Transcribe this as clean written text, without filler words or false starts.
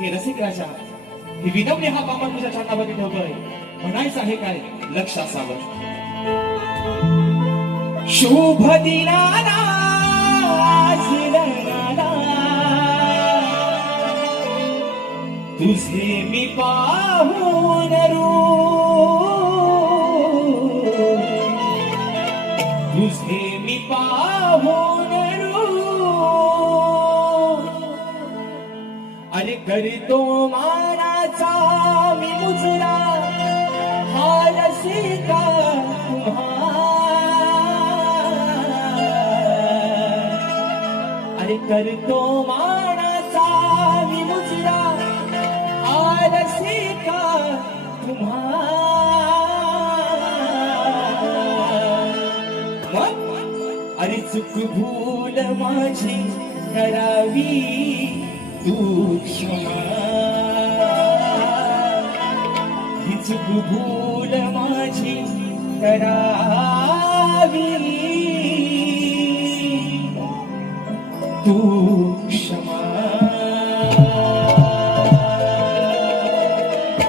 हे रसिक राजा, ही विनवणी हा बामण तुझ्या चरणावरती ठेवतोय. म्हणायचं आहे काय लक्ष असावं. शुभ दिनाला आशिलनाला तुझे मी पाहून तुझे मी पाहून अरे करतो मानाचा मी मुजरा हा रसिका अरे करतो मानाचा मी मुजरा हा रसिका अरे चुक भूल माझी करावी तू क्षमा ही चुक भूल माझी करावी तू